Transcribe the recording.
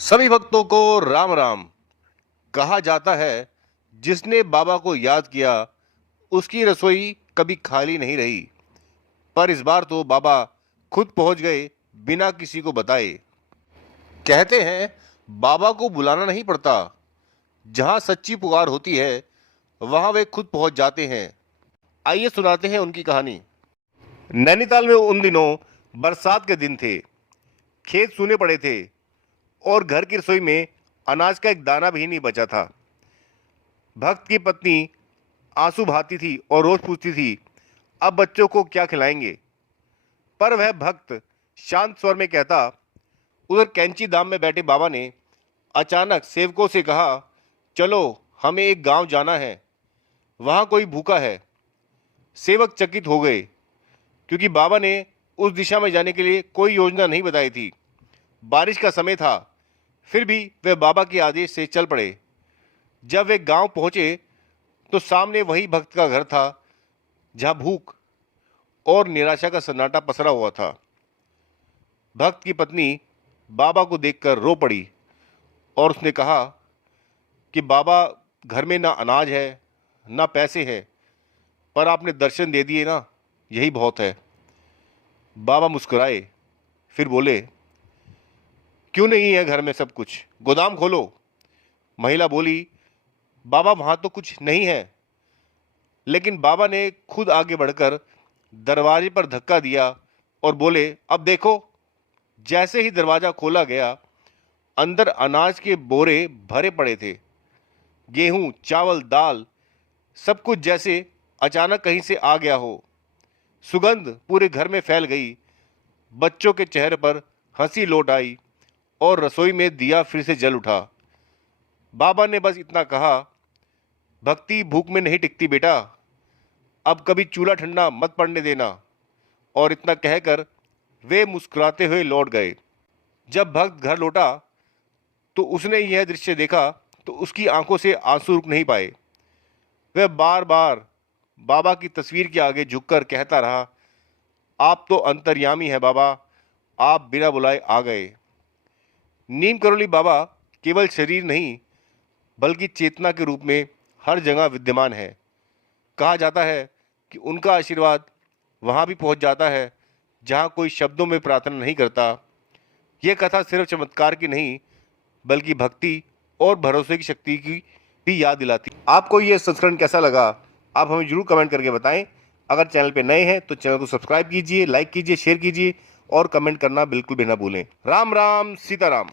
सभी भक्तों को राम राम। कहा जाता है जिसने बाबा को याद किया उसकी रसोई कभी खाली नहीं रही। पर इस बार तो बाबा खुद पहुंच गए बिना किसी को बताए। कहते हैं बाबा को बुलाना नहीं पड़ता, जहां सच्ची पुकार होती है वहां वे खुद पहुंच जाते हैं। आइए सुनाते हैं उनकी कहानी। नैनीताल में उन दिनों बरसात के दिन थे। खेत सूने पड़े थे और घर की रसोई में अनाज का एक दाना भी नहीं बचा था। भक्त की पत्नी आंसू बहाती थी और रोज पूछती थी, अब बच्चों को क्या खिलाएंगे। पर वह भक्त शांत स्वर में कहता। उधर कैंची धाम में बैठे बाबा ने अचानक सेवकों से कहा, चलो हमें एक गांव जाना है, वहां कोई भूखा है। सेवक चकित हो गए, क्योंकि बाबा ने उस दिशा में जाने के लिए कोई योजना नहीं बताई थी। बारिश का समय था, फिर भी वे बाबा के आदेश से चल पड़े। जब वे गांव पहुंचे तो सामने वही भक्त का घर था, जहां भूख और निराशा का सन्नाटा पसरा हुआ था। भक्त की पत्नी बाबा को देखकर रो पड़ी और उसने कहा कि बाबा, घर में ना अनाज है ना पैसे हैं, पर आपने दर्शन दे दिए ना, यही बहुत है। बाबा मुस्कुराए, फिर बोले, क्यों नहीं है घर में सब कुछ, गोदाम खोलो। महिला बोली, बाबा वहां तो कुछ नहीं है। लेकिन बाबा ने खुद आगे बढ़कर दरवाजे पर धक्का दिया और बोले, अब देखो। जैसे ही दरवाजा खोला गया, अंदर अनाज के बोरे भरे पड़े थे। गेहूं, चावल, दाल, सब कुछ जैसे अचानक कहीं से आ गया हो। सुगंध पूरे घर में फैल गई। बच्चों के चेहरे पर हंसी लौट आई और रसोई में दिया फिर से जल उठा। बाबा ने बस इतना कहा, भक्ति भूख में नहीं टिकती बेटा, अब कभी चूल्हा ठंडा मत पड़ने देना। और इतना कहकर वे मुस्कुराते हुए लौट गए। जब भक्त घर लौटा तो उसने यह दृश्य देखा तो उसकी आंखों से आंसू रुक नहीं पाए। वह बार बार बाबा की तस्वीर के आगे झुककर कहता रहा, आप तो अंतर्यामी है बाबा, आप बिना बुलाए आ गए। नीम करोली बाबा केवल शरीर नहीं बल्कि चेतना के रूप में हर जगह विद्यमान है। कहा जाता है कि उनका आशीर्वाद वहां भी पहुंच जाता है जहां कोई शब्दों में प्रार्थना नहीं करता। यह कथा सिर्फ चमत्कार की नहीं बल्कि भक्ति और भरोसे की शक्ति की भी याद दिलाती। आपको यह संस्करण कैसा लगा, आप हमें जरूर कमेंट करके बताएं। अगर चैनल पे नए हैं तो चैनल को सब्सक्राइब कीजिए, लाइक कीजिए, शेयर कीजिए और कमेंट करना बिल्कुल भी ना भूलें। राम राम, सीताराम।